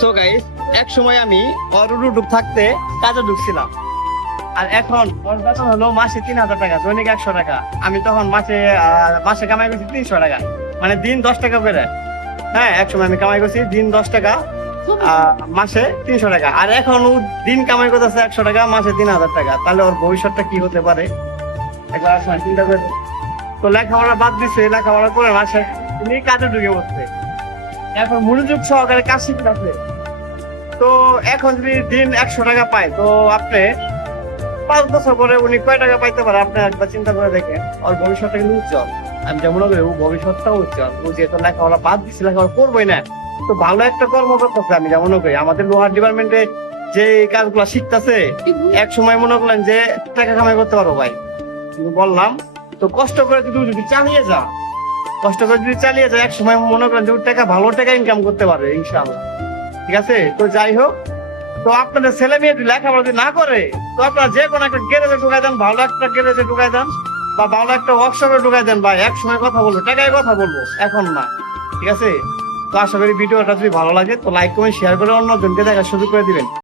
So guys, এক সময় আমি ইউটিউব থাকতে কাজে ঢুকছিলাম, আর এখন ওর বেতন হলো মাসে 3,000 টাকা, দৈনিক 100 টাকা। আমি তখন মাসে কামাই করছি 300 টাকা, মানে দিন 10 টাকা করে। হ্যাঁ, এক সময় আমি কামাই করছি দিন 10 টাকা, মাসে 300 টাকা। আর এখন ও দিন কামাই করতেছে 100 টাকা, মাসে 3,000 টাকা। তাহলে ওর ভবিষ্যৎটা কি হতে পারে একবার আসলে চিন্তা করে। তো লেখাপড়া বাদ দিছে, লেখাপড়া করে মাসে উনি কাজে ঢুকে বসছে, এখন মনোযোগ সহকারে কাজ শিখতেছে। তো এখন যদি দিন 100 টাকা পায়, তো আপনি 5 বছর পরে উনি কয় টাকা পাইতে পারে আপনি একবার চিন্তা করে দেখেন। ওর ভবিষ্যৎটা কিন্তু উজ্জ্বল। আমি যেমন করি ও ভবিষ্যৎটাও উজ্জ্বল। ও যেহেতু লেখাপড়া বাদ দিচ্ছে, লেখাপড়া করবোই না, তো ভালো একটা কর্ম করতেছে। আমি যেমন করি আমাদের লোহার ডিপার্টমেন্টে যে কাজগুলো শিখতেছে, এক সময় মনে করলেন যে টাকা কামাই করতে পারো ভাই। কিন্তু বললাম তো কষ্ট করে যদি চালিয়ে যা, কষ্ট করে যদি চালিয়ে যায়, এক সময় মনে করেন যে ওর টাকা, ভালো টাকা ইনকাম করতে পারবে ইনশাআল্লাহ। ঠিক আছে, তো যাই হোক, তো আপনাদের ছেলে মেয়ে যদি লেখাপড়া যদি না করে, তো আপনারা যে কোনো একটা গ্যারেজে ঢুকাই দেন, ভালো একটা গ্যারেজে ঢুকাই দেন, বা ভালো একটা ওয়ার্কশপে ঢুকাই দেন ভাই। এক সময় কথা বলবো, টাকায় কথা বলবো, এখন না। ঠিক আছে, তো আশা করি ভিডিওটা যদি ভালো লাগে তো লাইক কমেন্ট শেয়ার করে অন্যজনকে দেখার সুযোগ করে দিবেন।